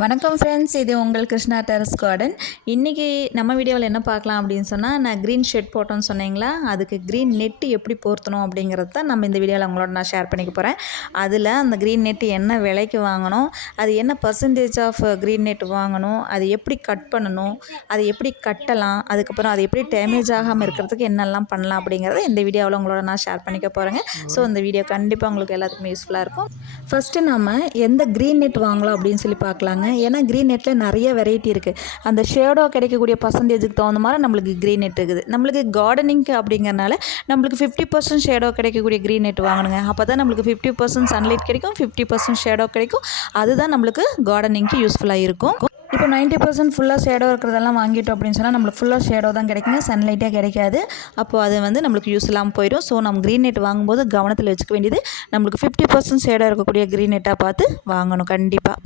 வணக்கம் ஃப்ரெண்ட்ஸ் இது உங்கள் கிருஷ்ணா டெரஸ் கார்டன் இன்றைக்கி நம்ம வீடியோவில் என்ன பார்க்கலாம் அப்படின்னு சொன்னால் நான் க்ரீன் ஷெட் போட்டோன்னு சொன்னீங்களா? அதுக்கு க்ரீன் நெட்டு எப்படி போர்த்தணும் அப்படிங்கிறது தான் நம்ம இந்த வீடியோவில் உங்களோட நான் ஷேர் பண்ணிக்க போகிறேன் அதில் அந்த க்ரீன் நெட்டு என்ன விலைக்கு வாங்கணும் அது என்ன பர்சன்டேஜ் ஆஃப் க்ரீன் நெட் வாங்கணும் அது எப்படி கட் பண்ணணும் அது எப்படி கட்டலாம் அதுக்கப்புறம் அது எப்படி டேமேஜ் ஆகாமல் இருக்கிறதுக்கு என்னெல்லாம் பண்ணலாம் அப்படிங்கிறத இந்த வீடியோவில் உங்களோட நான் ஷேர் பண்ணிக்க போகிறேங்க ஸோ இந்த வீடியோ கண்டிப்பாக உங்களுக்கு எல்லாத்துக்குமே யூஸ்ஃபுல்லாக இருக்கும். ஃபஸ்ட்டு நம்ம எந்த க்ரீன் நெட் வாங்கலாம் அப்படின்னு சொல்லி பார்க்கலாங்க. ஏன்னா க்ரீன் நெட்டில் நிறைய வெரைட்டி இருக்குது அந்த ஷேடோ கிடைக்கக்கூடிய பர்சன்டேஜுக்கு தகுந்த மாதிரி நம்மளுக்கு க்ரீன் நெட் இருக்குது. நம்மளுக்கு கார்டனிங்க்கு அப்படிங்கிறனால நம்மளுக்கு ஃபிஃப்டி பர்சன்ட் ஷேடோ கிடைக்கக்கூடிய க்ரீன் நெட் வாங்கணுங்க. அப்போ தான் நம்மளுக்கு ஃபிஃப்டி பர்சன்ட் சன்லைட் கிடைக்கும் ஃபிஃப்டி பர்சன்ட் ஷேடோ கிடைக்கும். அதுதான் நம்மளுக்கு கார்டனிங்க்கு யூஸ்ஃபுல்லாக இருக்கும். இப்போ நைன்ட்டி பர்சன்ட் ஃபுல்லாக ஷேடோ இருக்கிறதெல்லாம் வாங்கிட்டோம் அப்படின்னு சொன்னால் நம்மளுக்கு ஃபுல்லாக ஷேடோ தான் கிடைக்குங்க. சன்லைட்டே கிடைக்காது. அப்போது அது வந்து நம்மளுக்கு யூஸ் இல்லாமல் போயிடும். ஸோ நம்ம க்ரீன் நெட் வாங்கும்போது கவனத்தில் வச்சுக்க வேண்டியது நம்மளுக்கு ஃபிஃப்டி பர்சன்ட் ஷேடோ இருக்கக்கூடிய க்ரீன் நெட்டாக பார்த்து வாங்கணும் கண்டிப்பாக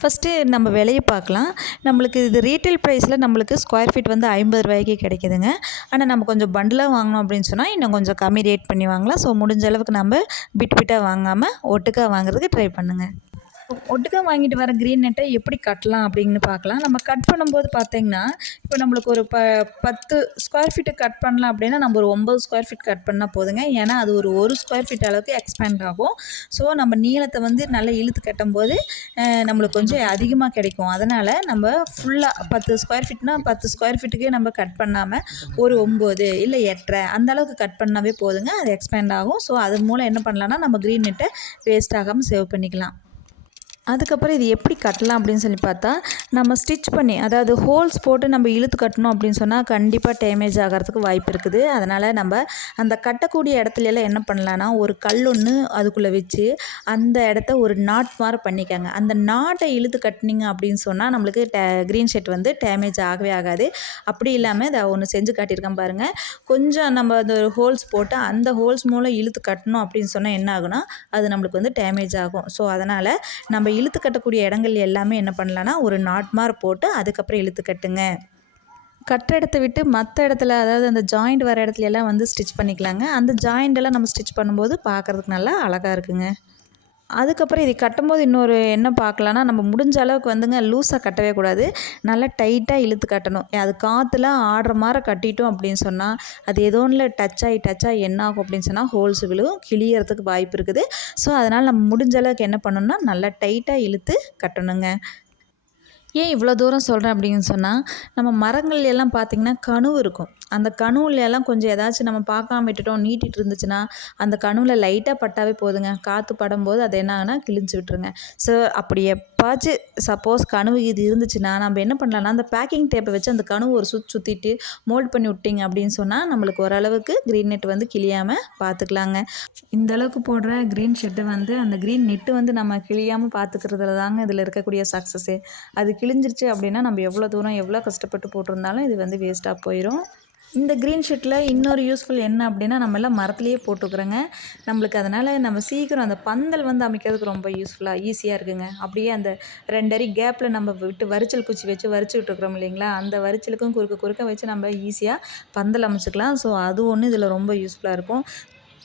ஃபஸ்ட்டு நம்ம விலையை பார்க்கலாம். நம்மளுக்கு இது ரீட்டைல் ப்ரைஸில் நம்மளுக்கு ஸ்கொயர் ஃபீட் வந்து ஐம்பது ரூபாய்க்கு கிடைக்குதுங்க. ஆனால் நம்ம கொஞ்சம் பண்டிலாக வாங்கினோம் அப்படின்னு சொன்னால் இன்னும் கொஞ்சம் கம்மி ரேட் பண்ணி வாங்கலாம். ஸோ முடிஞ்ச அளவுக்கு நம்ம பிட் பிட்டாக வாங்காமல் ஒட்டுக்காக வாங்குறதுக்கு ட்ரை பண்ணுங்கள் ஒட்டுக்கா வாங்கிட்டு வர க்ரீன் நெட்டை எப்படி கட்டலாம் அப்படின்னு பார்க்கலாம். நம்ம கட் பண்ணும்போது பார்த்தீங்கன்னா இப்போ நம்மளுக்கு ஒரு ப பத்து ஸ்கொயர் ஃபீட்டு கட் பண்ணலாம் அப்படின்னா நம்ம ஒரு ஒம்பது ஸ்கொயர் ஃபீட் கட் பண்ணால் போதுங்க. ஏன்னா அது ஒரு ஒரு ஸ்கொயர் ஃபீட் அளவுக்கு எக்ஸ்பேண்ட் ஆகும். ஸோ நம்ம நீளத்தை வந்து நல்லா இழுத்து கட்டும்போது நம்மளுக்கு கொஞ்சம் அதிகமாக கிடைக்கும். அதனால் நம்ம ஃபுல்லாக பத்து ஸ்கொயர் ஃபீட்னால் பத்து ஸ்கொயர் ஃபீட்டுக்கே நம்ம கட் பண்ணாமல் ஒரு ஒம்பது இல்லை எட்டரை அந்த அளவுக்கு கட் பண்ணாவே போதுங்க. அது எக்ஸ்பேண்ட் ஆகும். ஸோ அது மூலம் என்ன பண்ணலான்னா நம்ம க்ரீன் நெட்டை வேஸ்ட் ஆகாமல் சேவ் பண்ணிக்கலாம். அதுக்கப்புறம் இது எப்படி கட்டலாம் அப்படின்னு சொல்லி பார்த்தா நம்ம ஸ்டிச் பண்ணி அதாவது ஹோல்ஸ் போட்டு நம்ம இழுத்து கட்டணும் அப்படின்னு சொன்னால் கண்டிப்பாக டேமேஜ் ஆகிறதுக்கு வாய்ப்பு இருக்குது. அதனால் நம்ம அந்த கட்டக்கூடிய இடத்துலலாம் என்ன பண்ணலான்னா ஒரு கல் ஒன்று அதுக்குள்ளே வச்சு அந்த இடத்த ஒரு நாட் மாதிரி பண்ணிக்கோங்க. அந்த நாட்டை இழுத்து கட்டினீங்க அப்படின்னு சொன்னால் நம்மளுக்கு டே க்ரீன் ஷர்ட் வந்து டேமேஜ் ஆகவே ஆகாது. அப்படி இல்லாமல் இதை ஒன்று செஞ்சு காட்டியிருக்கேன் பாருங்கள் கொஞ்சம் நம்ம அந்த ஹோல்ஸ் போட்டு அந்த ஹோல்ஸ் மூலம் இழுத்து கட்டணும் அப்படின்னு சொன்னால் என்ன ஆகுனா அது நம்மளுக்கு வந்து டேமேஜ் ஆகும். ஸோ அதனால் நம்ம இழுத்து கட்டக்கூடிய இடங்கள் எல்லாமே என்ன பண்ணலான்னா ஒரு நாட்மார் போட்டு அதுக்கப்புறம் இழுத்து கட்டுங்க. கட்டுற இடத்த விட்டு மற்ற இடத்துல அதாவது அந்த ஜாயிண்ட் வர இடத்துல எல்லாம் வந்து ஸ்டிச் பண்ணிக்கலாங்க. அந்த ஜாயிண்ட் எல்லாம் நம்ம ஸ்டிச் பண்ணும்போது பார்க்குறதுக்கு நல்லா அழகாக இருக்குங்க. அதுக்கப்புறம் இது கட்டும்போது இன்னொரு என்ன பார்க்கலான்னா நம்ம முடிஞ்ச அளவுக்கு வந்துங்க லூஸாக கட்டவே கூடாது. நல்லா டைட்டாக இழுத்து கட்டணும். அது காற்றுலாம் ஆடுற மாதிரி கட்டிட்டோம் அப்படின்னு சொன்னால் அது ஏதோ ஒன்றில் டச் ஆகி டச் ஆகி என்ன ஆகும் அப்படின்னு சொன்னால் ஹோல்ஸ் விழுவும் கிளியறதுக்கு வாய்ப்பு இருக்குது. ஸோ அதனால் நம்ம முடிஞ்ச அளவுக்கு என்ன பண்ணணும்னா நல்லா டைட்டாக இழுத்து கட்டணுங்க. ஏன் இவ்வளோ தூரம் சொல்கிறேன் அப்படின்னு சொன்னால் நம்ம மரங்கள் எல்லாம் பார்த்திங்கன்னா கணுவு இருக்கும். அந்த கணுவில் எல்லாம் கொஞ்சம் ஏதாச்சும் நம்ம பார்க்காம விட்டுட்டோம் நீட்டிட்டு இருந்துச்சுன்னா அந்த கணுவில் லைட்டாக பட்டாவே போதுங்க. காற்று படும்போது அது என்ன ஆகுனா கிழிஞ்சு விட்டுருங்க. ஸோ அப்படியே எப்பாச்சும் சப்போஸ் கனவு இது இருந்துச்சுன்னா நம்ம என்ன பண்ணலாம்னா அந்த பேக்கிங் டேப்பை வச்சு அந்த கனவு ஒரு சுற்றி சுற்றிட்டு மோல்ட் பண்ணி விட்டிங்க அப்படின்னு சொன்னால் நம்மளுக்கு ஓரளவுக்கு க்ரீன் நெட் வந்து கிளியாமல் பார்த்துக்கலாங்க இந்த அளவுக்கு போடுற க்ரீன் ஷெட்டு வந்து அந்த க்ரீன் நெட்டு வந்து நம்ம கிளியாமல் பார்த்துக்கிறதுல தாங்க இதில் இருக்கக்கூடிய சக்ஸஸ்ஸே அது கிழிஞ்சிருச்சு அப்படின்னா நம்ம எவ்வளோ தூரம் எவ்வளோ கஷ்டப்பட்டு போட்டிருந்தாலும் இது வந்து வேஸ்ட்டாக போயிடும் இந்த க்ரீன் ஷீட்டில் இன்னொரு யூஸ்ஃபுல் என்ன அப்படின்னா நம்ம எல்லாம் மரத்துலேயே போட்டுக்கிறோங்க. நம்மளுக்கு அதனால் நம்ம சீக்கிரம் அந்த பந்தல் வந்து அமைக்கிறதுக்கு ரொம்ப யூஸ்ஃபுல்லாக ஈஸியாக இருக்குங்க. அப்படியே அந்த ரெண்டரி கேப்பில் நம்ம விட்டு வரிச்சல் குச்சி வச்சு வரிச்சு இருக்கிறோம் இல்லைங்களா? அந்த வரிச்சலுக்கும் குறுக்க குறுக்க வச்சு நம்ம ஈஸியாக பந்தல் அமைச்சிக்கலாம். ஸோ அது ஒன்று இதில் ரொம்ப யூஸ்ஃபுல்லாக இருக்கும்.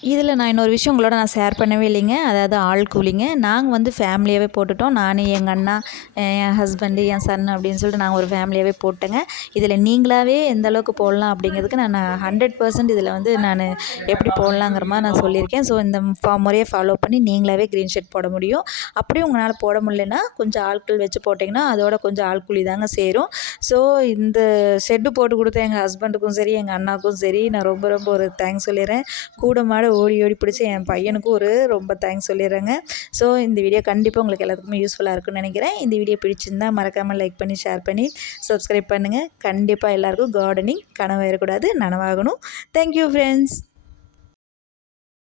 இதில் நான் இன்னொரு விஷயம் உங்களோட நான் ஷேர் பண்ணவே இல்லைங்க. அதாவது ஆள் கூலிங்க. நாங்கள் வந்து ஃபேமிலியாகவே போட்டுட்டோம். நான் எங்கள் அண்ணா என் ஹஸ்பண்டு என் சன் அப்படின்னு சொல்லிட்டு நாங்கள் ஒரு ஃபேமிலியாகவே போட்டேங்க. இதில் நீங்களாகவே எந்த அளவுக்கு போடலாம் அப்படிங்கிறதுக்கு நான் ஹண்ட்ரட் பர்சன்ட் இதில் வந்து நான் எப்படி போடலாங்கிற மாதிரி நான் சொல்லியிருக்கேன். ஸோ இந்த ஃபா முறையை ஃபாலோ பண்ணி நீங்களாகவே க்ரீன் ஷர்ட் போட முடியும். அப்படியும் உங்களால் போட முடியலன்னா கொஞ்சம் ஆட்கள் வச்சு போட்டிங்கன்னா அதோட கொஞ்சம் ஆள் கூலி தாங்க சேரும். ஸோ இந்த ஷெட்டு போட்டு கொடுத்த எங்கள் ஹஸ்பண்டுக்கும் சரி எங்கள் அண்ணாவுக்கும் சரி நான் ரொம்ப ரொம்ப ஒரு தேங்க்ஸ் சொல்லிடுறேன். கூட மாட ஓடி ஓடி பிடிச்சி என் பையனுக்கும் ஒரு ரொம்ப தேங்க்ஸ் சொல்லிடுறேங்க. ஸோ இந்த வீடியோ கண்டிப்பாக உங்களுக்கு எல்லாத்துக்குமே யூஸ்ஃபுல்லாக இருக்கும்னு நினைக்கிறேன். இந்த வீடியோ பிடிச்சிருந்தால் மறக்காமல் லைக் பண்ணி ஷேர் பண்ணி சப்ஸ்கிரைப் பண்ணுங்கள் கண்டிப்பாக எல்லாேருக்கும் கார்டனிங் கனவாயிடக்கூடாது நனவாகணும். Thank you friends